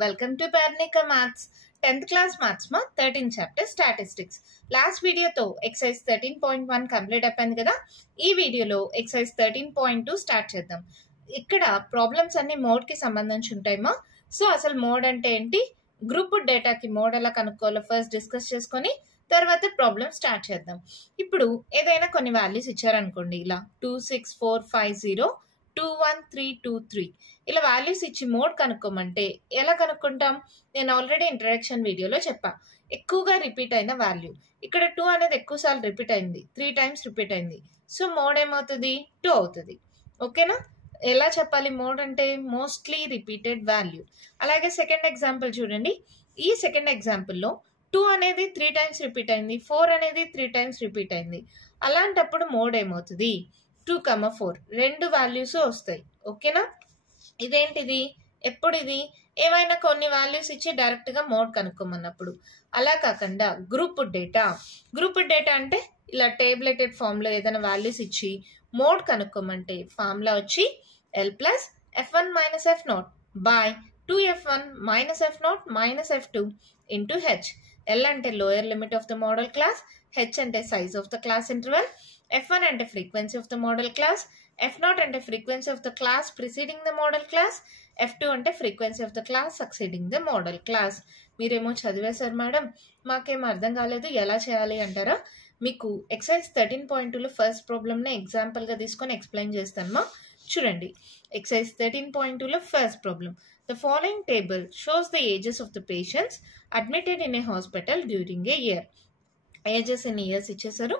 Welcome to Pernica Maths 10th class Maths ma 13th chapter Statistics. Last video to exercise 13.1 complete అయిపోయింది కదా. ఈ వీడియోలో exercise 13.2 start చేద్దాం. ఇక్కడ ప్రాబ్లమ్స్ అన్ని మోడ్ కి సంబంధించి ఉంటాయమా. సో అసలు మోడ్ అంటే ఏంటి, గ్రూప్ డేటాకి మోడ్ ఎలా కనుక్కోవాలో ఫస్ట్ డిస్కస్ చేసుకొని తర్వాత ప్రాబ్లమ్ స్టార్ట్ చేద్దాం. ఇప్పుడు ఏదైనా కొన్ని వాల్యూస్ ఇచ్చారనుకోండి, ఇలా 26450 21323 ఇలా వాల్యూస్ ఇచ్చి మోడ్ కనుక్కోమంటే ఎలా కనుక్కుంటాం? నేను ఆల్రెడీ ఇంట్రడక్షన్ వీడియోలో చెప్పా. ఎక్కువగా రిపీట్ అయిన వాల్యూ, ఇక్కడ 2 అనేది ఎక్కువ సార్లు రిపీట్ అయింది, 3 టైమ్స్ రిపీట్ అయింది. సో మోడ్ ఏమవుతుంది? 2 అవుతుంది. ఓకేనా? ఎలా చెప్పాలి మోడ్ అంటే? Mostly repeated value. అలాగే సెకండ్ ఎగ్జాంపుల్ చూడండి. ఈ సెకండ్ ఎగ్జాంపుల్లో 2 అనేది 3 టైమ్స్ రిపీట్ అయింది, 4 అనేది 3 టైమ్స్ రిపీట్ అయింది. అలాంటప్పుడు మోడ్ ఏమవుతుంది? 2,4 రెండు వాల్యూస్ వస్తాయి. ఓకేనా? ఇదేంటిది? ఎప్పుడు ఇది ఏవైనా కొన్ని వాల్యూస్ ఇచ్చి డైరెక్ట్ గా మోడ్ కనుక్కోమన్నప్పుడు. అలా కాకుండా గ్రూప్ డేటా అంటే ఇలా టేబులెటెడ్ ఫామ్ లో ఏదైనా వాల్యూస్ ఇచ్చి మోడ్ కనుక్కోమంటే ఫార్ములా వచ్చి L plus F1 minus F0 by 2F1 minus F0 minus F2 into H. L అంటే lower limit of the modal class, H అంటే size of the class interval, F1 అంటే frequency of the modal class, F0 అంటే frequency of the class preceding the modal class, F2 అంటే frequency of the class succeeding the modal class. మీరేమో చదివేశారు madam, మాకేం అర్థం కాలేదు, ఎలా చేయాలి అంటారా? మీకు ఎక్సర్సైజ్ 13.2లో ఫస్ట్ ప్రాబ్లమ్ని ఎగ్జాంపుల్గా తీసుకొని ఎక్స్ప్లెయిన్ చేస్తానమ్మా. చూడండి, ఎక్సర్సైజ్ 13.2లో first problem. The following table shows the ages of the patients admitted in a hospital during a year. Ages in years ఇచ్చేసారు,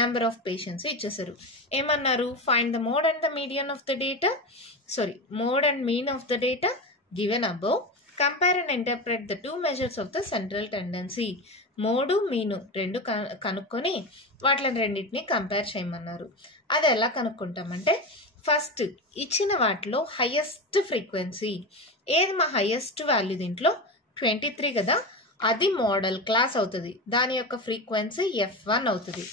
నెంబర్ ఆఫ్ పేషెంట్స్ ఇచ్చేసారు. ఏమన్నారు? Find the mode and the median of the data, mode and mean of the data given above. Compare and interpret the two measures of the central tendency. Mode mean రెండు కనుక్కొని వాటిని రెండింటిని compare చేయమన్నారు. అది ఎలా కనుక్కుంటామంటే, first ఇచ్చిన వాటిలో highest frequency ఏది? మా హైయెస్ట్ వాల్యూ దీంట్లో 23 కదా, అది మోడల్ క్లాస్ అవుతుంది. దాని యొక్క ఫ్రీక్వెన్సీ F1 అవుతుంది.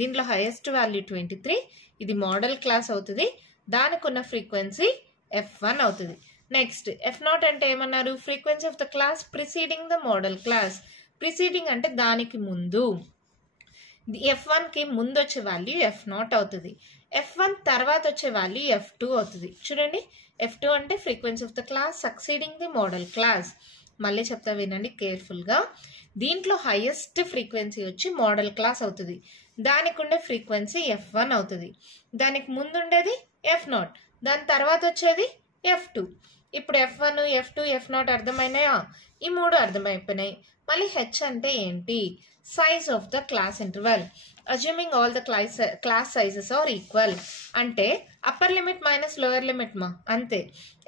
దీంట్లో హైయెస్ట్ వాల్యూ 23, ఇది మోడల్ క్లాస్ అవుతుంది, దానికి ఉన్న ఫ్రీక్వెన్సీ F1 అవుతుంది. నెక్స్ట్ F0 అంటే ఏమన్నారు? Frequency of the class preceding the modal class. Preceding అంటే దానికి ముందు, F1 కి ముందు వచ్చే వాల్యూ F0 అవుతుంది. F1 తర్వాత వచ్చే వాల్యూ F2 అవుతుంది. చూడండి, F2 అంటే frequency of the class succeeding the modal class. మళ్ళీ చెప్తా వినండి కేర్ఫుల్గా. దీంట్లో హైయెస్ట్ ఫ్రీక్వెన్సీ వచ్చి మోడల్ క్లాస్ అవుతుంది, దానికి ఉండే ఫ్రీక్వెన్సీ F1 అవుతుంది. దానికి ముందు ఉండేది F0, దాని తర్వాత వచ్చేది F2. ఇప్పుడు F1, F2, F0 అర్థమైనాయా? ఈ మూడు అర్థమైపోయినాయి. మళ్ళీ H అంటే ఏంటి? Size of the class interval. Assuming all the class sizes are equal అంటే upper limit minus lower limit మా, అంతే.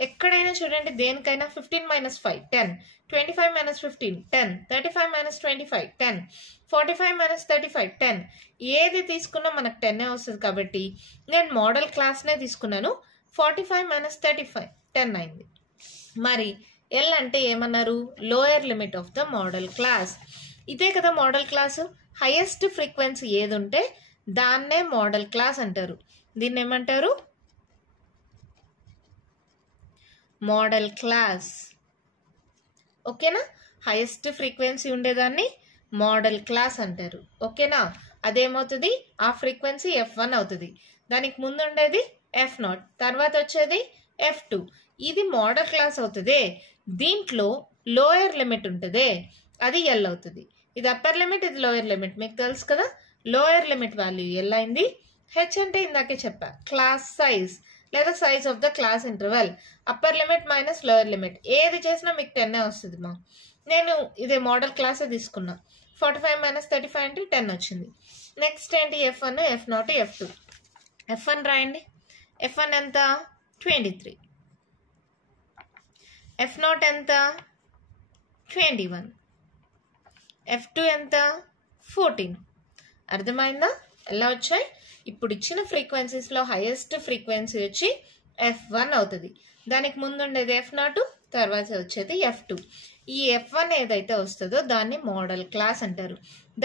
ఎక్కడైనా చూడండి, దేనికైనా 15 మైనస్ 5 10, 25 మైనస్ 15 10, 35 మైనస్ 25 10, 45 మైనస్ 35 10. ఏది తీసుకున్నా మనకు 10 వస్తుంది. కాబట్టి నేను మోడల్ క్లాస్నే తీసుకున్నాను. 45 మైనస్ 35 10 అయింది. మరి L అంటే ఏమన్నారు? Lower limit of the modal class. ఇదే కదా మోడల్ క్లాసు. హైయెస్ట్ ఫ్రీక్వెన్సీ ఏది ఉంటే దాన్నే మోడల్ క్లాస్ అంటారు. దీన్ని ఏమంటారు? Modal class. ఓకేనా? హైయెస్ట్ ఫ్రీక్వెన్సీ ఉండేదాన్ని మోడల్ క్లాస్ అంటారు. ఓకేనా? అదేమవుతుంది? ఆ ఫ్రీక్వెన్సీ F1 అవుతుంది, దానికి ముందు ఉండేది F0, తర్వాత వచ్చేది F2. ఇది మోడల్ క్లాస్ అవుతుంది. దీంట్లో లోయర్ లిమిట్ ఉంటుంది, అది L అవుతుంది. ఇది అప్పర్ లిమిట్, ఇది లోయర్ లిమిట్, మీకు తెలుసు కదా. లోయర్ లిమిట్ వాల్యూ L అయింది. H అంటే ఇందాకే చెప్పా, క్లాస్ సైజ్ లేదా size of the class interval. Upper limit minus lower limit, ఏది చేసినా మీకు 10 వస్తుంది మా. నేను ఇదే మోడల్ క్లాసే తీసుకున్నా. 45 మైనస్ 35 అంటే 10 వచ్చింది. నెక్స్ట్ ఏంటి? F1, F0, F2. F1 రాయండి. F1 ఎంత? 23. F0 ఎంత? 21. F2 ఎంత? 14. అర్థమైందా ఎలా వచ్చాయి? ఇప్పుడు ఇచ్చిన ఫ్రీక్వెన్సీస్లో హైయెస్ట్ ఫ్రీక్వెన్సీ వచ్చి F1 అవుతుంది, దానికి ముందు ఉండేది F0, తర్వాత వచ్చేది F2. ఈ F1 ఏదైతే వస్తుందో దాన్ని మోడల్ క్లాస్ అంటారు.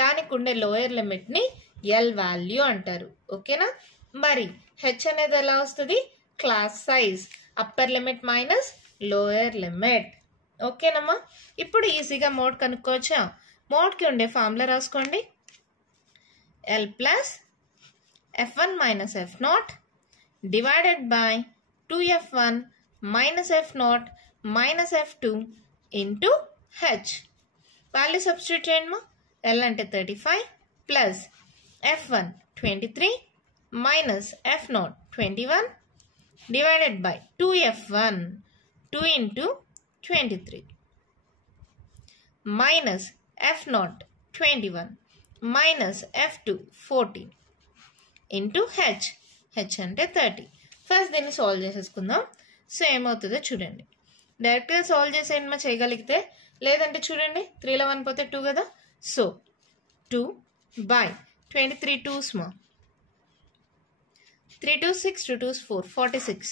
దానికి ఉండే లోయర్ లిమిట్ని L వాల్యూ అంటారు. ఓకేనా? మరి H అనేది ఎలా వస్తుంది? Class size, upper limit minus lower limit. ఓకేనమ్మా. ఇప్పుడు ఈజీగా మోడ్ కనుక్కోవచ్చా? మోడ్కి ఉండే ఫార్ములా రాసుకోండి. L plus F1 minus F0 divided by 2F1 minus F0 minus F2 into H. Value substitute చేయండి. L అంటే 35 plus F1 23 minus F0 21 divided by 2F1 2 into 23 minus F0 21 minus F2 14 into H. H అంటే 30. First దీన్ని solve చేసేసుకుందాం. So ఏమవుతుందో చూడండి. డైరెక్ట్గా solve చేసేయండి చేయగలిగితే, లేదంటే చూడండి 3లో 1 పోతే 2 కదా. So 2 by 23 2s 3 2 6 2 2 4 46.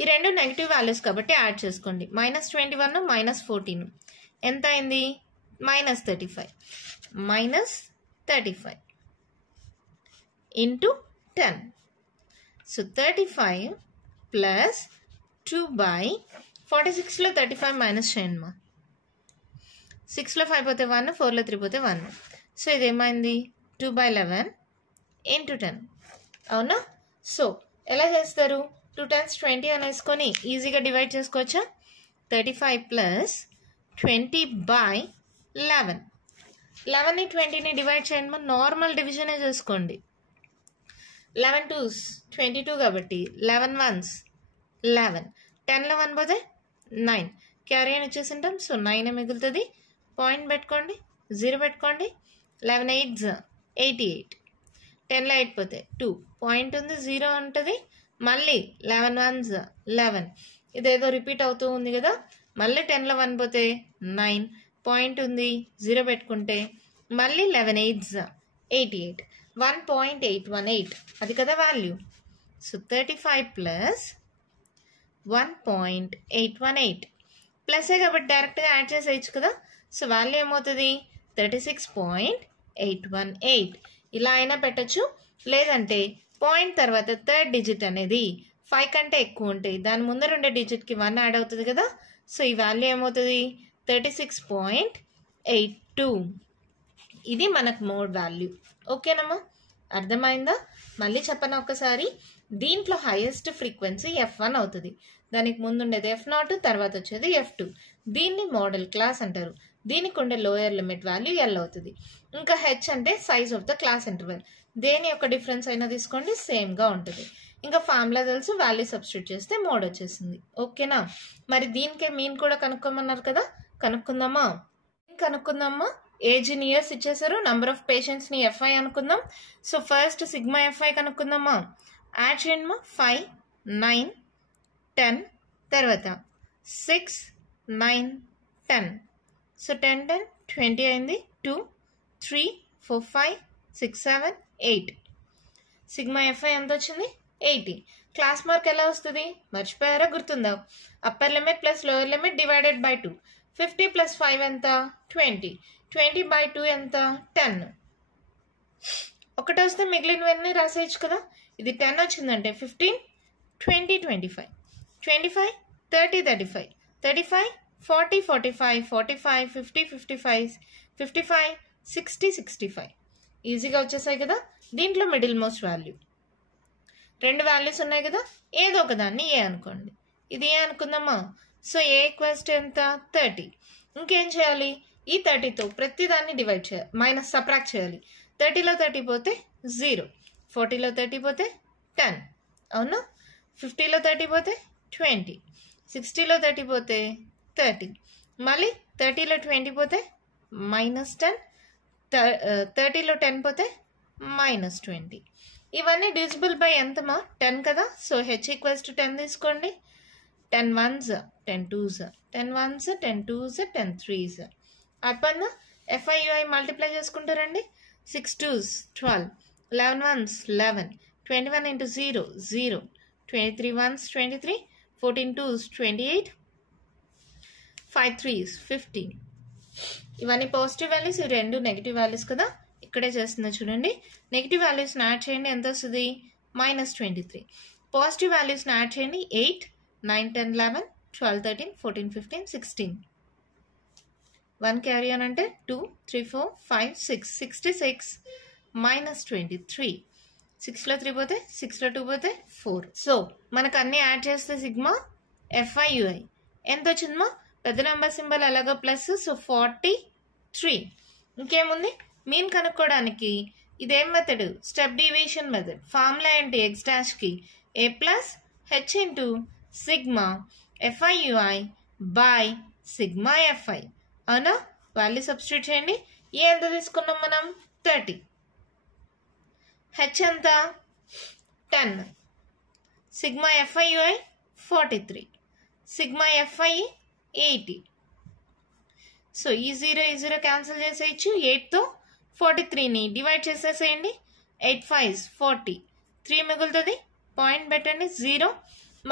ఈ రెండు నెగిటివ్ వాల్యూస్ కాబట్టి యాడ్ చేసుకోండి. -21 -14 ఎంత అయింది? -35 -35 into 10. So 35 plus 2 by 46లో 35 minus చేయండి 6లో 5 పోతే 1, 4లో 3 పోతే 1. సో ఇదేమైంది? 2 by 11 into 10. అవునా? సో ఎలా చేస్తారు? 2 times 20 అనేసుకొని ఈజీగా డివైడ్ చేసుకోవచ్చా? 35 ప్లస్ 20 by 11. 11ని 20ని డివైడ్ చేయండి. నార్మల్ డివిజనే చేసుకోండి. 11 2s 22 కాబట్టి 11 1s 11. 10లో 1 పోతే 9. క్యారీ అని వచ్చేసింటాం. సో 9 మిగులుతుంది. పాయింట్ పెట్టుకోండి, 0 పెట్టుకోండి. 11 8s 88. 10లో 8 పోతే 2. పాయింట్ ఉంది, 0 ఉంటుంది. మళ్ళీ 11 1s 11. ఇదేదో రిపీట్ అవుతూ ఉంది కదా. మళ్ళీ 10లో 1 పోతే 9. పాయింట్ ఉంది, 0 పెట్టుకుంటే మళ్ళీ 11 8s 88. 1.818 అది కదా వాల్యూ. సో 35 ప్లస్ 1.818 ప్లసే కాబట్టి డైరెక్ట్గా యాడ్ చేసేయచ్చు కదా. సో వాల్యూ ఏమవుతుంది? 36.818. ఇలా అయినా పెట్టచ్చు. లేదంటే పాయింట్ తర్వాత థర్డ్ డిజిట్ అనేది 5 కంటే ఎక్కువ ఉంటాయి. దాని ముందర ఉండే డిజిట్కి 1 యాడ్ అవుతుంది కదా. సో ఈ వాల్యూ ఏమవుతుంది? 36.82. ఇది మనకు మోడ్ వాల్యూ. ఓకేనమ్మా, అర్థమైందా? మళ్ళీ చెప్పను ఒక్కసారి. దీంట్లో హైయెస్ట్ ఫ్రీక్వెన్సీ F1 అవుతుంది. దానికి ముందు ఉండేది F0, తర్వాత వచ్చేది F2. దీన్ని మోడల్ క్లాస్ అంటారు. దీనికి ఉండే లోయర్ లిమిట్ వాల్యూ L అవుతుంది. ఇంకా H అంటే size of the class interval. దేని యొక్క డిఫరెన్స్ అయినా తీసుకోండి, సేమ్గా ఉంటుంది. ఇంకా ఫార్ములా తెలుసు, వాల్యూ సబ్స్టిట్యూట్ చేస్తే మోడ్ వచ్చేసింది. ఓకేనా? మరి దీనికే మీన్ కూడా కనుక్కోమన్నారు కదా, కనుక్కుందామా? ఏజ్ ఇన్ ఇయర్స్ ఇచ్చేసారు. నంబర్ ఆఫ్ పేషెంట్స్ని FI అనుకుందాం. సో ఫస్ట్ సిగ్మా FI కనుక్కుందామా? యాడ్ చేయండి 5 9 10, తర్వాత 6 9 10. సో 10 10 20 అయింది. 2 3 4 5 6 7 8. సిగ్మా FI ఎంత వచ్చింది? 80. క్లాస్ మార్క్ ఎలా వస్తుంది? మర్చిపోయారా? గుర్తుందా? Upper limit plus lower limit divided by 2. 50 plus 5 ఎంత? 20. 20 by 2 ఎంత? 10. ఒకటి వస్తే మిగిలినవన్నీ రాసేయచ్చు కదా. ఇది 10 వచ్చిందంటే 15 20 25 25 30 35 35 40 45 45 50 55 55 60 65. ఈజీగా వచ్చేసాయి కదా. దీంట్లో మిడిల్ మోస్ట్ వాల్యూ 2 వాల్యూస్ ఉన్నాయి కదా. ఏదో ఒక దాన్ని ఏ అనుకోండి. ఇది ఏ అనుకుందామా? సో ఏ ఈక్వల్స్ టు ఎంత? 30. ఇంకేం చేయాలి? ఈ 30తో ప్రతిదాన్ని డివైడ్ చేయాలి, మైనస్ సబ్ట్రాక్ట్ చేయాలి. 30లో 30 పోతే 0, 40లో 30 పోతే 10. అవునా? 50లో 30 పోతే 20, 60లో 30 పోతే 30. మళ్ళీ 30లో 20 పోతే -10, 30లో 10 పోతే -20. ఇవన్నీ డివిజిబుల్ బై ఎంతమా? 10 కదా. సో H ఈక్వల్స్ టు 10 తీసుకోండి. 10 1s 10 2s 10 1s 10 2s 10 3s. అర్థమైందా? FI UI మల్టిప్లై చేసుకుంటారండి. 6 2s 12, 11 1s 11, 21 into 0 0, 23 1s 23, 14 2s 28, 5 3s 15. ఇవన్నీ పాజిటివ్ వాల్యూస్, ఈ రెండు నెగిటివ్ వాల్యూస్ కదా. ఇక్కడే చేస్తుందో చూడండి. నెగిటివ్ వాల్యూస్ని యాడ్ చేయండి, ఎంత వస్తుంది? -23. పాజిటివ్ వాల్యూస్ని యాడ్ చేయండి. 8 9 10 11, 12, 13, 14, 15, 16. 1 carry on అంటే 2, 3, 4, 5, 6. 66 minus 23. 6లో 3 పోతే 6లో 2 పోతే 4. సో మనకు అన్ని యాడ్ చేస్తే సిగ్మా FIUI ఎంత వచ్చిందమ్మా? పెద్ద నెంబర్ సింబల్ అలాగా ప్లస్, సో 43. ఇంకేముంది? మీన్ కనుక్కోవడానికి ఇదేం method? Step deviation method. Formula ఏంటి? ఎక్స్ డాష్కి A plus H into sigma FIUI by sigma FI. అవునా? వాల్యూ సబ్స్టిట్యూట్ చేయండి. ఏ ఎంత తీసుకున్నాం మనం? 30. హెచ్ ఎంత? 10. Sigma FIUI 43. Sigma FI 80. So ఈ 0 క్యాన్సిల్ చేసేయచ్చు. 8తో 43ని డివైడ్ చేసేసేయండి. 8 5 40. 3 మిగులుతుంది. పాయింట్ పెట్టండి 0.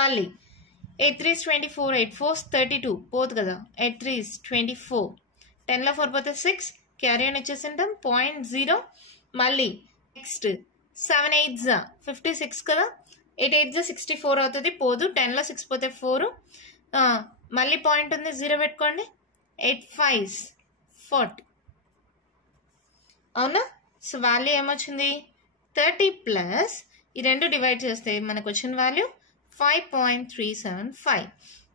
మళ్ళీ 8 3 24, 8 4 32 పోదు కదా. 8 3 24. 10లో 4 పోతే 6. క్యారీ ఆన్ ఇచ్చేసింటాం. 0.0. మళ్ళీ నెక్స్ట్ 7 8 56 కదా. 8 8 64 అవుతుంది. పోదు. 10లో 6 పోతే 4. మళ్ళీ పాయింట్ ఉంది. 0 పెట్టుకోండి. 8 5 40. అవునా? సో వాల్యూ ఏమొచ్చింది? 30 ప్లస్ ఈ రెండు డివైడ్ చేస్తే మనకు వచ్చిన వాల్యూ 5.375.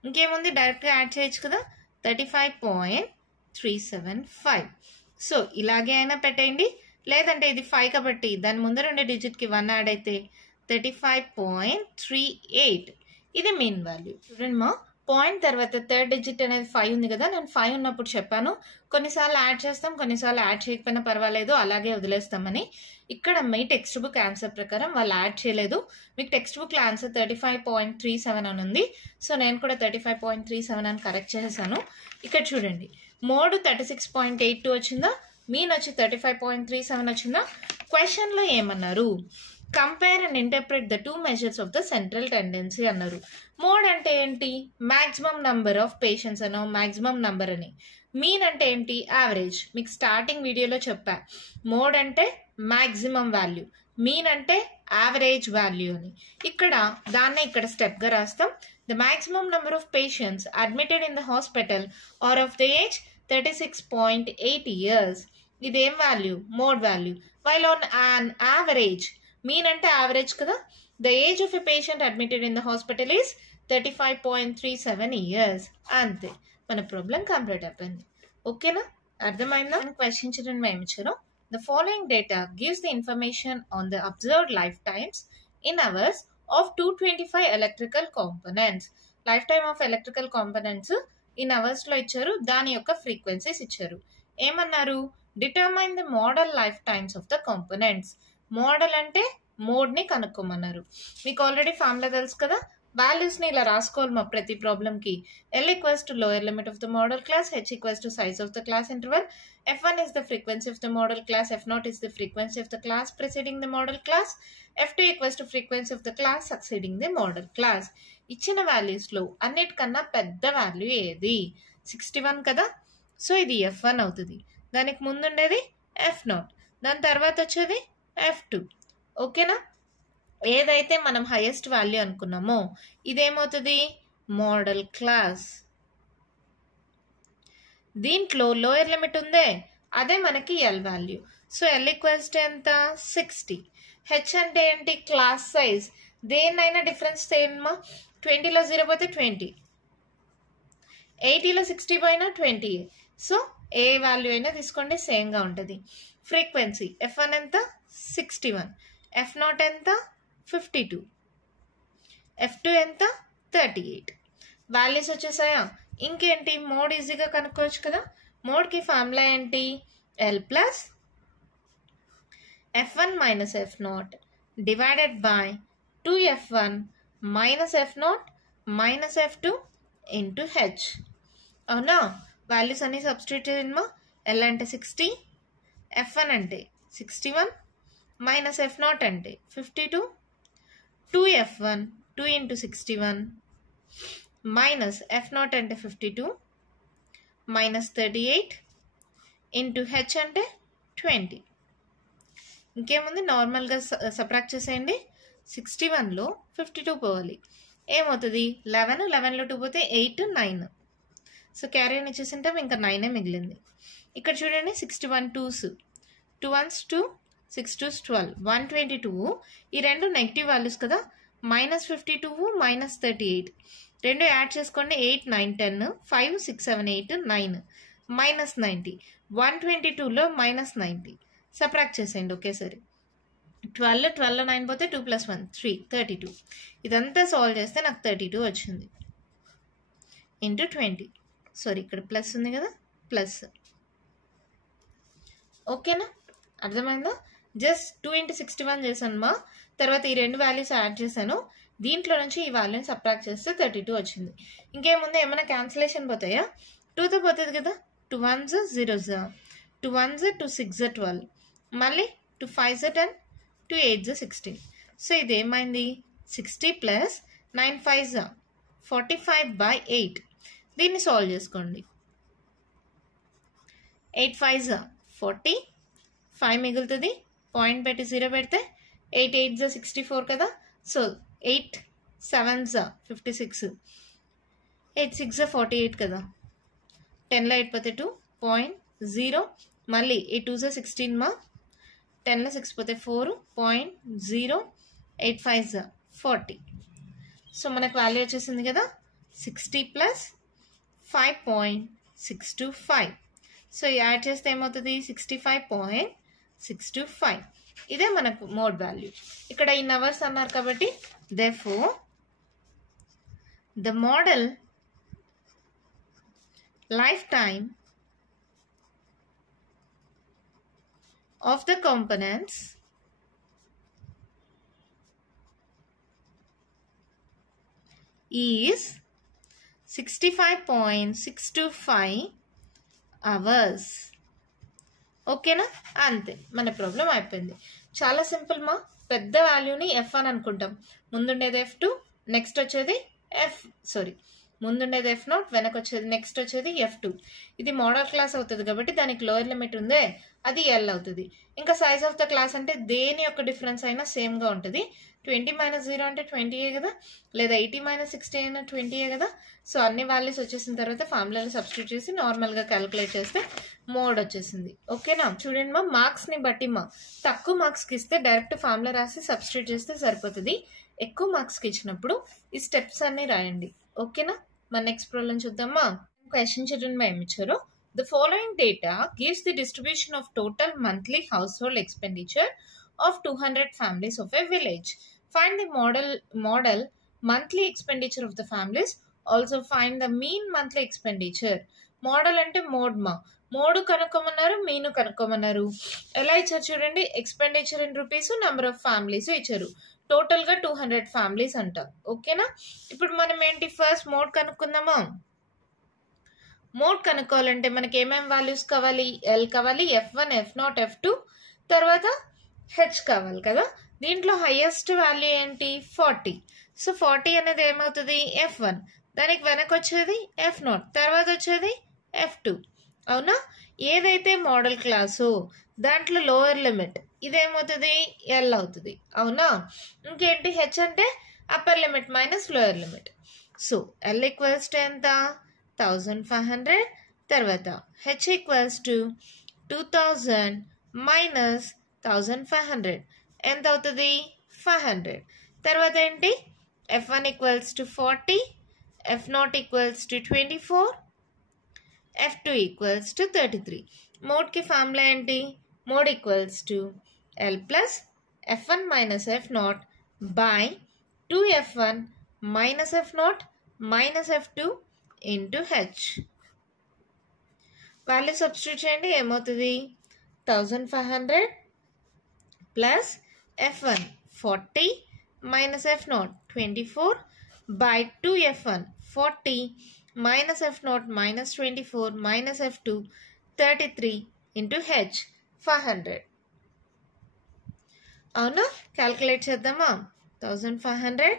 ఇంకేముంది? డైరెక్ట్గా యాడ్ చేయొచ్చు కదా. 35.375. సో ఇలాగే అయినా పెట్టేయండి. లేదంటే ఇది 5 కాబట్టి దాని ముందర ఉండే డిజిట్కి 1 యాడ్ అయితే 35.38. ఇది మీన్ వాల్యూ. చూడండి మా, పాయింట్ తర్వాత థర్డ్ డిజిట్ అనేది 5 ఉంది కదా. నేను 5 ఉన్నప్పుడు చెప్పాను కొన్నిసార్లు యాడ్ చేస్తాం, కొన్నిసార్లు యాడ్ చేయకపోయినా పర్వాలేదు, అలాగే వదిలేస్తామని. ఇక్కడ మీ టెక్స్ట్ బుక్ ఆన్సర్ ప్రకారం వాళ్ళు యాడ్ చేయలేదు. మీకు టెక్స్ట్ బుక్లో ఆన్సర్ 35.37 అని ఉంది. సో నేను కూడా 35.37 అని కరెక్ట్ చేశాను. ఇక్కడ చూడండి, మోడ్ 36.82 వచ్చిందా, మీన్ వచ్చి 35.37 వచ్చిందా. క్వశ్చన్లో ఏమన్నారు? Compare and interpret the 2 measures of the central tendency అన్నారు. మోడ్ అంటే ఏంటి? మ్యాక్సిమం నంబర్ ఆఫ్ పేషెంట్స్ అనో మ్యాక్సిమం నంబర్ అని. మీన్ అంటే ఏంటి? యావరేజ్. మీకు స్టార్టింగ్ వీడియోలో చెప్పా. మోడ్ అంటే మ్యాక్సిమం వాల్యూ, మీన్ అంటే యావరేజ్ వాల్యూ అని. ఇక్కడ దాన్నే ఇక్కడ స్టెప్గా రాస్తాం. The maximum number of patients admitted in the hospital are of the age 36.8 years. ఇదేం వాల్యూ? Mode value. While on an average, mean అంటే యావరేజ్ కదా. The age of a patient admitted in the hospital is 35.37 years. అంతే, మన problem complete అయిపోయింది. ఓకేనా? అర్థమైందా? Question చూడండి ఏమి ఇచ్చారు. The following data gives the information on the observed life times in hours of 225 electrical components. Life time of electrical components in అవర్స్లో ఇచ్చారు. దాని యొక్క ఫ్రీక్వెన్సీస్ ఇచ్చారు. ఏమన్నారు? Determine the model life times of the components. Model అంటే మోడ్ని కనుక్కోమన్నారు. మీకు already formula తెలుసు కదా. వాల్యూస్ని ఇలా రాసుకోవాలి మా ప్రతి ప్రాబ్లంకి. L = lower limit of the modal class, H = size of the class interval, F1 is the frequency of the model class, F0 is the frequency of the class preceding the model class, F2 = frequency of the class succeeding the model class. ఇచ్చిన వాల్యూస్లో అన్నిటికన్నా పెద్ద value ఏది? 61 కదా. So ఇది F1 అవుతుంది. దానికి ముందుండేది F0, దాని తర్వాత వచ్చేది F2. ఓకేనా? ఏదైతే మనం హైయెస్ట్ వాల్యూ అనుకున్నామో ఇదేమవుతుంది? Modal class. దీంట్లో లోయర్ లిమిట్ ఉందే, అదే మనకి L వాల్యూ. సో L = ఎంత? 60. హెచ్ అంటే ఏంటి? Class size. దేన్నైనా డిఫరెన్స్ చేయమ్మా. 20లో 0 పోతే 20, 80లో 60 పోయినా 20. సో ఏ వాల్యూ అయినా తీసుకోండి, సేమ్గా ఉంటుంది. ఫ్రీక్వెన్సీ F1 ఎంత? 61. F0 ఎంత? 52. F2 ఎంత? 38. వాల్యూస్ వచ్చేసాయా? ఇంకేంటి? మోడ్ ఈజీగా కనుక్కోవచ్చు కదా. మోడ్కి ఫార్ములా ఏంటి? L plus F1 minus F0 divided by 2F1 minus F0 minus F2 into H. అవునా? వాల్యూస్ అన్ని సబ్స్టిట్యూట్ చేయమ్మా. L అంటే 60, F1 అంటే 61, మైనస్ F0 అంటే 52, 2F1 2 into 61 మైనస్ F0 అంటే 52 మైనస్ 38 ఇంటూ H అంటే 20. ఇంకేముంది? నార్మల్గా సబ్ట్రాక్ట్ చేసేయండి. 61లో 52 పోవాలి. ఏమవుతుంది 11, 11లో 2 పోతే 8, 9. సో క్యారీ ఆన్ ఇచ్చేసింటాం, ఇంకా 9 మిగిలింది. ఇక్కడ చూడండి 61 2s, 2 1s 2, 6 2s 12, 122. ఈ రెండు నెగిటివ్ వాల్యూస్ కదా, -52 -38. రెండు యాడ్ చేసుకోండి, 8 9 10, 5 6 7 8 9, -90. 122లో -90 సబ్ట్రాక్ట్ చేసేయండి ఒకేసారి. 12, 12లో 9 పోతే 2 + 1 3, 32. ఇదంతా సాల్వ్ చేస్తే నాకు 32 వచ్చింది. ఇంటూ 20. సారీ, ఇక్కడ ప్లస్ ఉంది కదా, ప్లస్. ఓకేనా, అర్థమైందా? జస్ట్ 2 × 61 చేశాను మా. తర్వాత ఈ రెండు వాల్యూస్ యాడ్ చేశాను, దీంట్లో నుంచి ఈ వాల్యూని సబ్ట్రాక్ట్ చేస్తే 32 వచ్చింది. ఇంకేముంది, ఏమైనా క్యాన్సిలేషన్ పోతాయా? 2తో పోతుంది కదా, 2 1s 0s, 2 1s 2 6 12, మళ్ళీ 2 5s 10, 2 8s 16. సో ఇది ఏమైంది, 60 + 9 5s 45/8. దీన్ని సాల్వ్ చేసుకోండి. 8 5s 40, 5 మిగులుతుంది, పాయింట్ పెట్టి 0 పెడితే 8 8s 64 కదా. సో 8 7s 56, 8 6 48 కదా. 10లో 8 పోతే 2, పాయింట్ 0, మళ్ళీ 8 2s 16 మా. 10లో 6 పోతే 4, పాయింట్ 0, 8 5s 40. సో మనకు వాల్యూ వచ్చేసింది కదా, 60 + 5.625. సో యాడ్ చేస్తే ఏమవుతుంది, 65.625. ఇదే మనకు మోడ్ వాల్యూ. ఇక్కడ ఇన్ అవర్స్ అన్నారు కాబట్టి therefore the model lifetime of the components is 65.625 hours. ఓకేనా, అంతే, మన ప్రాబ్లం అయిపోయింది. చాలా సింపుల్ మా. పెద్ద వాల్యూని F1 అనుకుంటాం, ముందుండేది F2, నెక్స్ట్ వచ్చేది ముందుండేది F0, వెనక వచ్చేది నెక్స్ట్ వచ్చేది F2. ఇది మోడల్ క్లాస్ అవుతుంది కాబట్టి దానికి లోయర్ లిమిట్ ఉందే, అది L అవుతుంది. ఇంకా సైజ్ ఆఫ్ ద క్లాస్ అంటే దేని యొక్క డిఫరెన్స్ అయినా సేమ్గా ఉంటుంది. 20 - 0 అంటే 20 కదా, లేదా 80 - 60 అయినా 20 కదా. సో అన్ని వాల్యూస్ వచ్చేసిన తర్వాత ఫార్ములాలో సబ్స్టిట్యూట్ చేసి నార్మల్గా క్యాలిక్యులేట్ చేస్తే మోడ్ వచ్చేసింది. ఓకేనా, చూడండి మా, మార్క్స్ని బట్టి మా తక్కువ మార్క్స్కి ఇస్తే డైరెక్ట్ ఫార్ములా రాసి సబ్స్టిట్యూట్ చేస్తే సరిపోతుంది. ఎక్కువ మార్క్స్కి ఇచ్చినప్పుడు ఈ స్టెప్స్ అన్ని రాయండి. ఓకేనా, మన నెక్స్ట్ ప్రాబ్లం చూద్దామా. క్వశ్చన్ చూడండి మా, ఏమి ఇచ్చారో. The following data gives the distribution of total monthly household expenditure of 200 families of a village. Find the model monthly expenditure of the families. Also find the mean monthly expenditure. Model అంటే mode మా. Mode కనుక్కోమన్నారు, మీను కనుక్కోమన్నారు. ఎలా ఇచ్చారు చూడండి, expenditure in rupees, number of families ఇచ్చారు. టోటల్గా 200 families అంట. ఓకేనా, ఇప్పుడు మనం ఏంటి, ఫస్ట్ మోడ్ కనుక్కుందామా. మోడ్ కనుక్కోవాలంటే మనకి ఏమేమి వాల్యూస్ కావాలి, ఎల్ కావాలి, F1 F0 F2, తర్వాత హెచ్ కావాలి కదా. దీంట్లో హైయెస్ట్ వాల్యూ ఏంటి, 40. సో 40 అనేది ఏమవుతుంది, F1, దానికి వెనక వచ్చేది F0, తర్వాత వచ్చేది F2. అవునా, ఏదైతే మోడల్ క్లాసు దాంట్లో లోయర్ లిమిట్ ఇదేమవుతుంది, ఎల్ అవుతుంది. అవునా, ఇంకేంటి, హెచ్ అంటే upper limit minus lower limit. So L equals to ఎంత, 1500, తర్వాత హెచ్ ఈక్వల్స్ టు 2000 మైనస్ 1500 ఎంత అవుతుంది, 500. తర్వాత ఏంటి, F1 equals to 40, F0 equals to 24, F2 equals to 33. మోడ్కి ఫార్ములా ఏంటి, mode equals to L plus F1 minus F0 by 2F1 minus F0 minus F2 into H. Value substitute చేయండి, ఏమవుతుంది, 1500 plus F1 40 minus F0 24 by 2F1 40 minus F0 minus 24 minus F2 33 into H 500. అవునా, calculate చేద్దామా. 1500,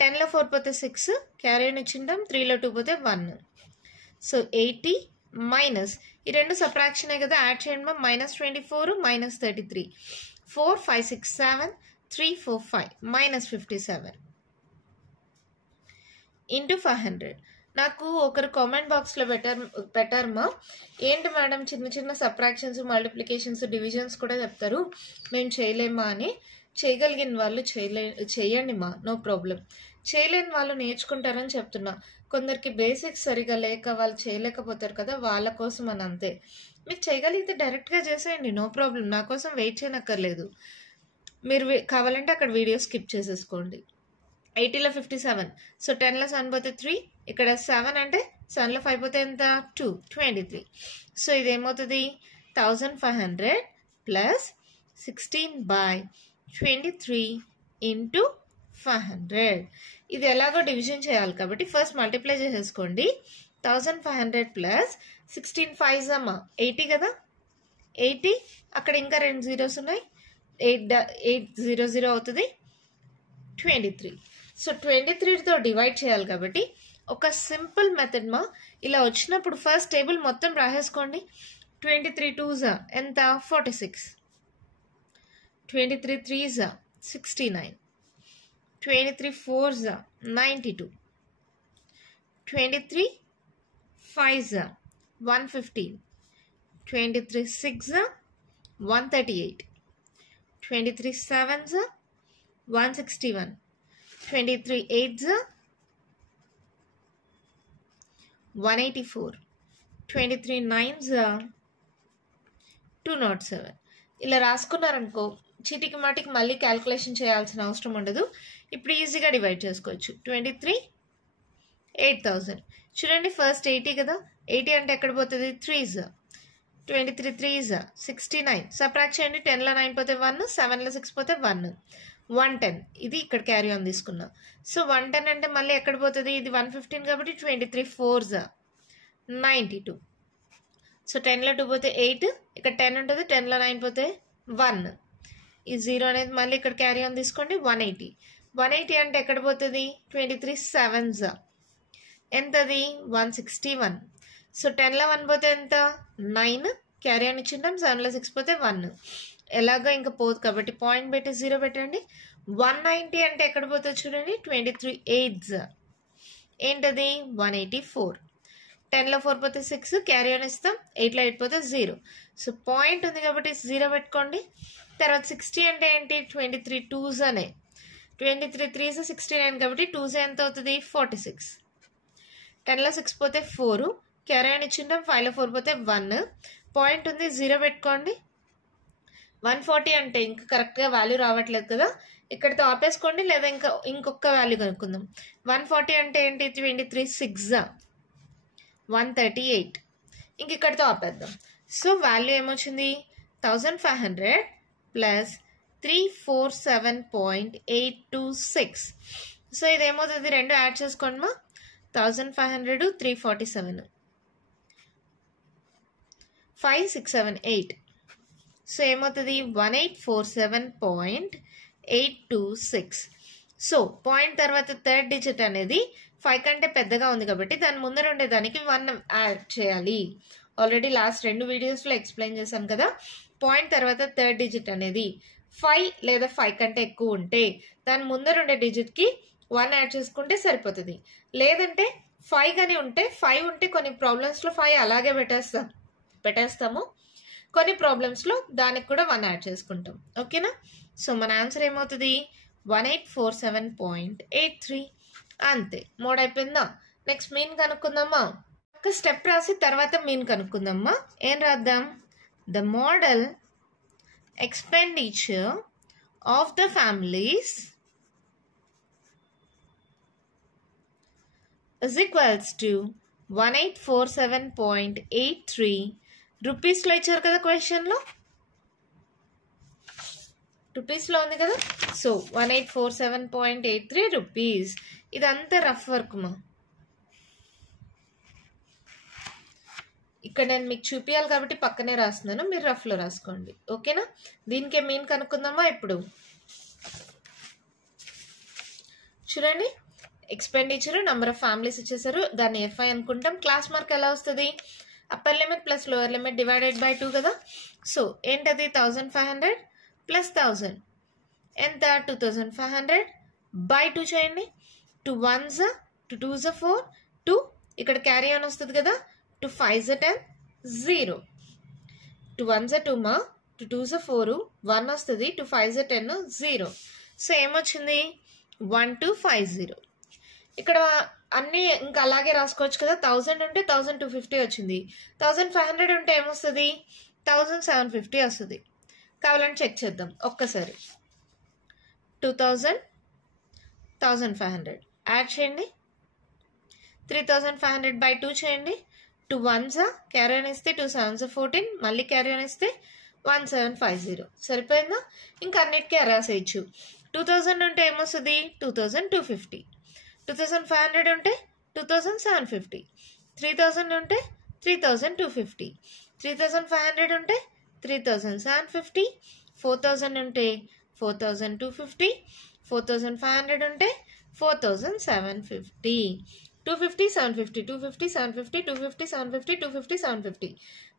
10లో 4 పోతే 6, carry on ఇచ్చింటాం, 3లో 2 పోతే 1. So 80 minus, ఈ రెండు సబ్ట్రాక్షనే కదా, add చేయండి మైనస్ 24 మైనస్ 33, 4 5 6 7 3 4 5 మైనస్ 57. ఇంటూ 500. నాకు ఒకరు కామెంట్ బాక్స్లో పెట్టారమ్మా, ఏంటి మేడం చిన్న చిన్న సబ్ట్రాక్షన్స్, మల్టిప్లికేషన్స్, డివిజన్స్ కూడా చెప్తారు, మేము చేయలేమా అని. చేయగలిగిన వాళ్ళు చేయండి మా, నో ప్రాబ్లం. చేయలేని వాళ్ళు నేర్చుకుంటారని చెప్తున్నా. కొందరికి బేసిక్స్ సరిగా లేక వాళ్ళు చేయలేకపోతారు కదా, వాళ్ళ కోసం అని అంతే. మీకు చేయగలిగితే డైరెక్ట్గా చేసేయండి, నో ప్రాబ్లం. నా కోసం వెయిట్ చేయనక్కర్లేదు. మీరు కావాలంటే అక్కడ వీడియో స్కిప్ చేసేసుకోండి. 80లో 57. సో 10లో 7 పోతే 3, ఇక్కడ 7 అంటే 7లో 5 పోతే ఎంత 2, 23. సో ఇదేమవుతుంది 1500 ప్లస్ 16/23 ఇంటూ 500. ఇది ఎలాగో డివిజన్ చేయాలి కాబట్టి ఫస్ట్ మల్టిప్లై చేసేసుకోండి. 1500 ప్లస్ 16 5 అమ్మా 80 కదా, 80 అక్కడ ఇంకా 2 zeros ఉన్నాయి, 800 అవుతుంది 23. సో 23తో డివైడ్ చేయాలి కాబట్టి ఒక సింపుల్ మెథడ్ మా, ఇలా వచ్చినప్పుడు ఫస్ట్ టేబుల్ మొత్తం రాసేసుకోండి. 23 2s ఎంత 46, 23 3s 69, 23 4s 92, 23 5s 115, 23 6s 138, 23 7s 161, 23 8s 184, 23 9s 207. ఇలా రాసుకున్నారనుకో చీటికి మాటికి మళ్ళీ క్యాల్కులేషన్ చేయాల్సిన అవసరం ఉండదు. ఇప్పుడు ఈజీగా డివైడ్ చేసుకోవచ్చు. 23 8000. చూడండి ఫస్ట్ 80 కదా, 80 అంటే ఎక్కడ పోతుంది 3s, 23 3s 69. సబ్ట్రాక్ట్ చేయండి, 10లో 9 పోతే 1, 7లో 6 పోతే 1, 110. ఇది ఇక్కడ క్యారీ ఆన్ తీసుకున్నా. సో 110 అంటే మళ్ళీ ఎక్కడ పోతుంది, ఇది 115 కాబట్టి 23 4s 92. సో 10లో 2 పోతే 8, ఇక్కడ 10 ఉంటుంది, 10లో 9 పోతే 1. ఈ 0 అనేది మళ్ళీ ఇక్కడ క్యారీ ఆన్ తీసుకోండి. 180. 180 అంటే ఎక్కడ పోతుంది 23 7s ఎంతది 161. సో 10లో 1 పోతే ఎంత 9, క్యారీ ఆన్ ఇచ్చింటాం, 7లో 6 పోతే 1. ఎలాగో ఇంకా పోదు కాబట్టి పాయింట్ పెట్టి 0 పెట్టండి. 190 అంటే ఎక్కడ పోతుంది చూడండి 23 8s ఏంటది 184. 10లో 4 పోతే 6, క్యారీ ఆన్ ఇస్తాం, 8లో 8 పోతే 0. సో పాయింట్ ఉంది కాబట్టి 0 పెట్టుకోండి. తర్వాత 60 అంటే ఏంటి 23 2s అనే, 23 3s 69 కాబట్టి 2s ఎంత అవుతుంది 46. 10లో 6 పోతే 4, క్యారీ ఆన్ ఇచ్చింటాం, 5లో 4 పోతే 1. పాయింట్ ఉంది 0 పెట్టుకోండి. 140 అంటే ఇంకా కరెక్ట్గా వాల్యూ రావట్లేదు కదా, ఇక్కడితో ఆపేసుకోండి, లేదా ఇంకొక వాల్యూ కనుక్కుందాం. 140 అంటే ఏంటి 23 6 138. ఇంక ఇక్కడితో ఆపేద్దాం. సో వాల్యూ ఏమొచ్చింది 1500 ప్లస్ 347.826. సో ఇదేమవుతుంది, రెండు యాడ్ చేసుకోండి మా, 1500 347 5 6 7 8. సో ఏమవుతుంది 1847.826. సో పాయింట్ తర్వాత థర్డ్ డిజిట్ అనేది 5 కంటే పెద్దగా ఉంది కాబట్టి దాని ముందర ఉండేదానికి 1 యాడ్ చేయాలి. ఆల్రెడీ లాస్ట్ 2 వీడియోస్లో ఎక్స్ప్లెయిన్ చేశాను కదా. పాయింట్ తర్వాత థర్డ్ డిజిట్ అనేది 5 లేదా 5 కంటే ఎక్కువ ఉంటే దాని ముందర ఉండే డిజిట్కి 1 యాడ్ చేసుకుంటే సరిపోతుంది. లేదంటే 5 కానీ ఉంటే 5 ఉంటే కొన్ని ప్రాబ్లమ్స్లో 5 అలాగే పెట్టేస్తాము, కొన్ని ప్రాబ్లమ్స్లో దానికి కూడా 1 యాడ్ చేసుకుంటాం. ఓకేనా. సో మన ఆన్సర్ ఏమవుతుంది 1847.83. అంతే, మోడ్ అయిపోయిందా. నెక్స్ట్ మీన్ కనుక్కుందామా. ఒక స్టెప్ రాసి తర్వాత మీన్ కనుక్కుందామా. ఏం రాద్దాం, the model expenditure of the families is equals to 1847.83 రూపీస్లో ఇచ్చారు కదా క్వశ్చన్లో, రూపీస్లో ఉంది కదా. So 1847.83 rupees. ఇదంతా రఫ్ వర్క్ మా, ఇక్కడ నేను మీకు చూపించాలి కాబట్టి పక్కనే రాస్తున్నాను, మీరు రఫ్లో రాసుకోండి. ఓకేనా. దీనికే మీన్ కనుక్కుందామా. ఇప్పుడు చూడండి, ఎక్స్పెండిచర్, నెంబర్ ఆఫ్ ఫ్యామిలీస్ ఇచ్చేసారు, దాన్ని FI అనుకుంటాం. క్లాస్ మార్క్ ఎలా వస్తుంది, upper limit plus lower limit divided by 2 కదా. సో ఏంటది 1500 ప్లస్ 1000 ఎంత 2500 బై 2 చేయండి. 2 1s 2 2s 4 2 ఇక్కడ క్యారీ ఆన్ వస్తుంది కదా 2 5s 10 0 2 1s 2 మా 2 2s 4 1 వస్తుంది 2 5s 10 0 సో ఏమొచ్చింది 1250 ఇక్కడ అన్ని ఇంకా అలాగే రాసుకోవచ్చు కదా 1000 ఉంటే 1250 వచ్చింది 1500 ఉంటే ఏమొస్తుంది 1750 వస్తుంది కావాలని చెక్ చేద్దాం ఒక్కసారి 2000 1500 యాడ్ చేయండి 3500 by 2 చేయండి 2 1s క్యారీ ఆన్ ఇస్తే 2 7s 14 మళ్ళీ క్యారీ ఆన్ ఇస్తే 1750 సరిపోయిందా ఇంకా అన్నిటికీ రాసేయచ్చు 2000 ఉంటే ఏమొస్తుంది 2250 2500 ఉంటే 2750 3000 ఉంటే 3250 3500 ఉంటే 3750 4000 ఉంటే 4250 4500 ఉంటే 4750 250 750 250 750 250 750 250 750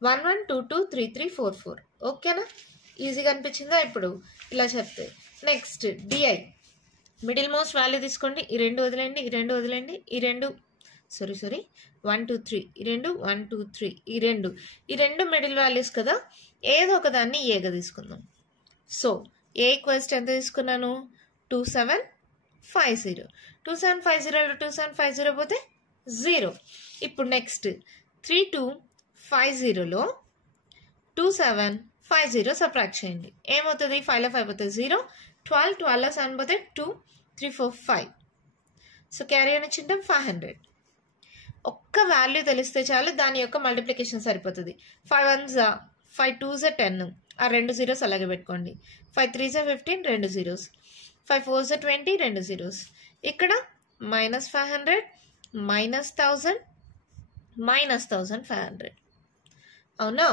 1 1 2 2 3 3 4 4 ఓకేనా ఈజీగా అనిపించిందా ఇప్పుడు ఇలా చెప్తే next DI middle most value తీసుకోండి ఈ రెండు వదిలేండి ఈ రెండు వదిలేండి ఈ రెండు సారీ 1 2 3 ఈ రెండు 1 2 3 ఈ రెండు మిడిల్ వాల్యూస్ కదా ఏదో ఒక దాన్ని ఏగా తీసుకుందాం సో ఏ ఈక్వల్స్ ఎంత తీసుకున్నాను 2750 2750 పోతే 0 ఇప్పుడు నెక్స్ట్ 3250లో 2750 సబ్ట్రాక్ట్ చేయండి ఏమవుతుంది 5లో 5 పోతే 0 12 12లో 7 పోతే 2 3 4 5 సో క్యారీ అని ఇచ్చింటాం 500 ఒక్క వాల్యూ తెలిస్తే చాలు దాని యొక్క మల్టిప్లికేషన్ సరిపోతుంది 5 1s 5 2s 10 ఆ రెండు జీరోస్ అలాగే పెట్టుకోండి 5 3s 15 రెండు జీరోస్ 5 4s 20 రెండు జీరోస్ ఇక్కడ -500 -1000 -1500 అవునా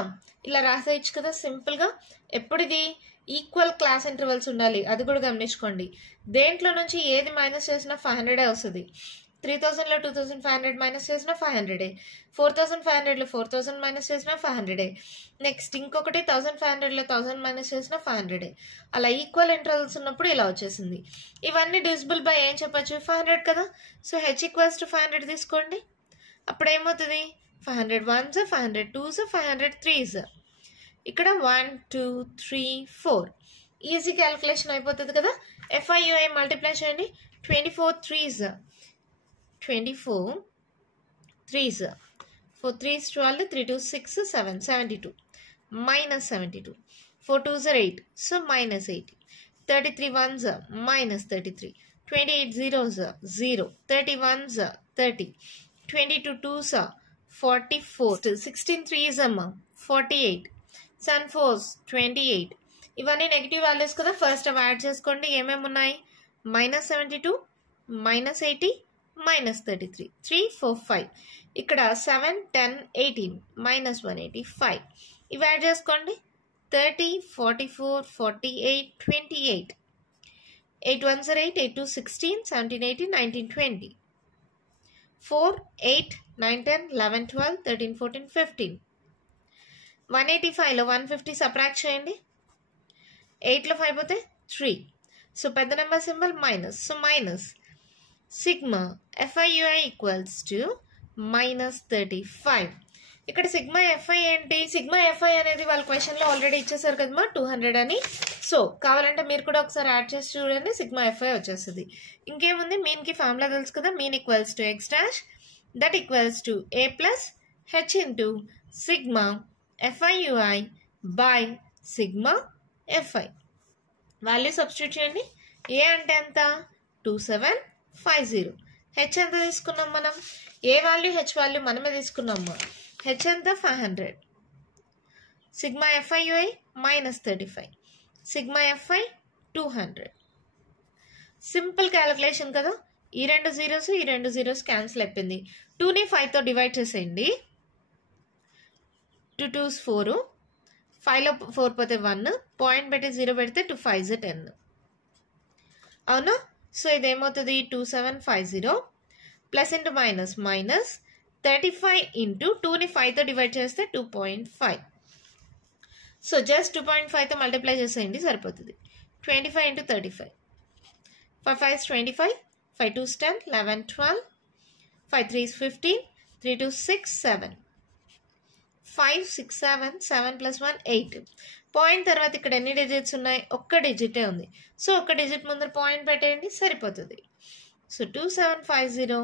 ఇలా రాసేయచ్చు కదా సింపుల్గా ఎప్పుడు ఇది ఈక్వల్ క్లాస్ ఇంటర్వెల్స్ ఉండాలి అది కూడా గమనించుకోండి దేంట్లో నుంచి ఏది మైనస్ చేసినా 500 వస్తుంది 3000లో 2500 మైనస్ చేసినా 500 4500లో 4000 మైనస్ చేసినా 500 నెక్స్ట్ ఇంకొకటి 1500లో 1000 మైనస్ చేసినా 500 అలా ఈక్వల్ ఇంటర్వెల్స్ ఉన్నప్పుడు ఇలా వచ్చేసింది ఇవన్నీ డివిజిబుల్ బై ఏం చెప్పచ్చు 500 కదా సో h ఈక్వల్స్ టు 500 తీసుకోండి అప్పుడు ఏమవుతుంది 500 1s 500 2s 500 3s ఇక్కడ 1 2 3 4 ఈజీ క్యాలిక్యులేషన్ అయిపోతుంది కదా FIUI మల్టిప్లై చేయండి 24 3s 24 3s 4 3s 12 3 2 6 7 72 minus 72 4 2s are 8 so minus 80 33 1s minus 33 28 zeros 0 31s 30 22 2s 44 16 3s 48 7 4s 28 ఇవన్నీ నెగిటివ్ వాల్యూస్ కదా ఫస్ట్ అవి యాడ్ చేసుకోండి ఏమేమి ఉన్నాయి -72 -80 -33 3 4 5 ఇక్కడ 7 10 18 -185 ఇవి యాడ్ చేసుకోండి 30 44 48 28 8 1s are 8 8 2 16 17 18 19 20 4 8 9 10 11 12 13 14 15 185లో 150 సబ్ట్రాక్ట్ చేయండి 8లో 5 పోతే 3 సో పెద్ద number symbol minus so minus sigma FIUI equals to -35 ఇక్కడ సిగ్మా FI ఏంటి సిగ్మా FI అనేది వాళ్ళ క్వశ్చన్లో ఆల్రెడీ ఇచ్చేసారు కదమ్మా 200 అని సో కావాలంటే మీరు కూడా ఒకసారి యాడ్ చేసి చూడండి సిగ్మా FI వచ్చేస్తుంది ఇంకేముంది మీన్కి ఫార్ములా తెలుసు కదా mean equals to x dash that equals to a plus h into sigma FIUI by sigma FI value substitute చేయండి ఏ అంటే ఎంత 2750 హెచ్ ఎంత తీసుకున్నాం మనం ఏ వాల్యూ హెచ్ వాల్యూ మనమే తీసుకున్నాము హెచ్ ఎంత 500 sigma FIUI -35 sigma FI 200 simple calculation కదా ఈ రెండు జీరోస్ క్యాన్సిల్ అయిపోయింది 2ని 5తో డివైడ్ చేసేయండి 2 2s 4 5లో 4 పోతే 1 పాయింట్ పెట్టి 0 పెడితే 2 5s 10 అవునా సో ఇదేమవుతుంది 2750 plus into minus minus 35 into 2ని 5తో డివైడ్ చేస్తే 2.5 సో జస్ట్ 2.5తో మల్టిప్లై చేసేయండి సరిపోతుంది 25 into 35 5 5s 25 5 2s 10 11 12 5 3 is 15, 3 2 6 7, 5 6 7, 7 plus 1 8. Point తర్వాత ఇక్కడ ఎన్ని డిజిట్స్ ఉన్నాయి? ఒక్క డిజిటే ఉంది. సో ఒక్క డిజిట్ ముందర పాయింట్ పెట్టేయండి, సరిపోతుంది. So 2750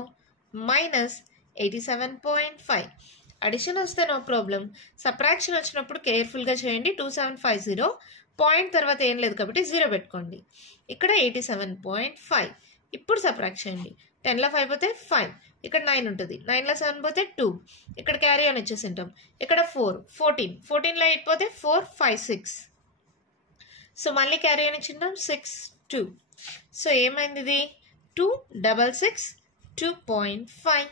minus 87.5. అడిషన్ వస్తే నో ప్రాబ్లం, సబ్ట్రాక్షన్ వచ్చినప్పుడు కేర్ఫుల్గా చేయండి. 2750 పాయింట్ తర్వాత ఏం లేదు కాబట్టి 0 పెట్టుకోండి. ఇక్కడ 87.5. ఇప్పుడు సబ్ట్రాక్ట్ చేయండి. 10లో 5 పోతే 5, ఇక్కడ 9 ఉంటుంది. 9లో 7 పోతే 2, ఇక్కడ క్యారీ ఆన్ ఇచ్చేసి ఉంటాం. ఇక్కడ 4, 14, 14లో 8 పోతే 4 5 6. సో మళ్ళీ క్యారీ ఆన్ ఇచ్చింటాం 6 2. సో ఏమైంది? ఇది 266 2.5.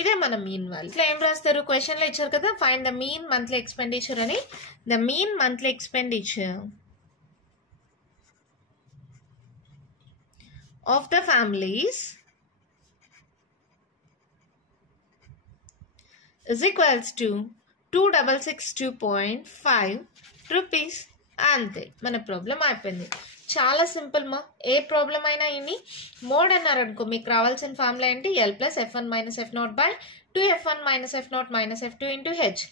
ఇదే మన మీన్ వాల్యూ. ఇట్లా ఏం రాస్తారు? క్వశ్చన్లో ఇచ్చారు కదా, find the mean monthly expenditure అని. The mean monthly expenditure of the families is equals to 2662.5 rupees. అంతే, మన ప్రాబ్లం అయిపోయింది. చాలా సింపుల్ మా. ఏ ప్రాబ్లం అయినా ఇన్ని మోడ్ అన్నారు అనుకో, మీకు రావాల్సిన ఫార్ములా ఏంటి? L plus F1 minus F0 by 2F1 minus F0 minus F2 into H.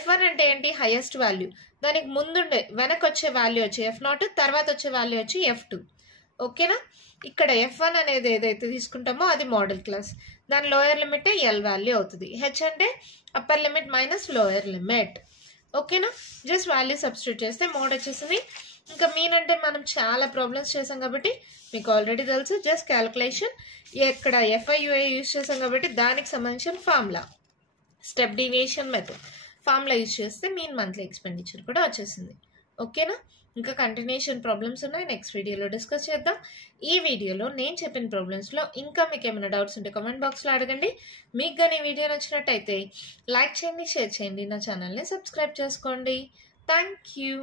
F1 అంటే ఏంటి? Highest value. దానికి ముందుండే వెనక్కి వచ్చే వాల్యూ వచ్చి F0, తర్వాత వచ్చే వాల్యూ వచ్చి F2. ఓకేనా? ఇక్కడ F1 అనేది ఏదైతే తీసుకుంటామో అది మోడల్ క్లాస్, దాని లోయర్ లిమిట్ ఎల్ వాల్యూ అవుతుంది. హెచ్ అంటే upper limit minus lower limit. ఓకేనా? జస్ట్ వాల్యూ సబ్స్టిట్యూట్ చేస్తే మోడ్ వచ్చేసింది. ఇంకా మీన్ అంటే మనం చాలా ప్రాబ్లమ్స్ చేసాం కాబట్టి మీకు ఆల్రెడీ తెలుసు. జస్ట్ క్యాలిక్యులేషన్, ఇక్కడ FIUI యూజ్ చేసాం కాబట్టి దానికి సంబంధించిన formula, step deviation method formula use చేస్తే మీన్ మంత్లీ ఎక్స్పెండిచర్ కూడా వచ్చేసింది. ఓకేనా? ఇంకా కంటిన్యూషన్ ప్రాబ్లమ్స్ ఉన్నాయి, నెక్స్ట్ వీడియోలో డిస్కస్ చేద్దాం. ఈ వీడియోలో నేను చెప్పిన ప్రాబ్లమ్స్లో ఇంకా మీకు ఏమైనా డౌట్స్ ఉంటే కామెంట్ బాక్స్లో అడగండి. మీకు కానీ ఈ వీడియో నచ్చినట్టయితే లైక్ చేయండి, షేర్ చేయండి, నా ఛానల్ని సబ్స్క్రైబ్ చేసుకోండి. Thank you.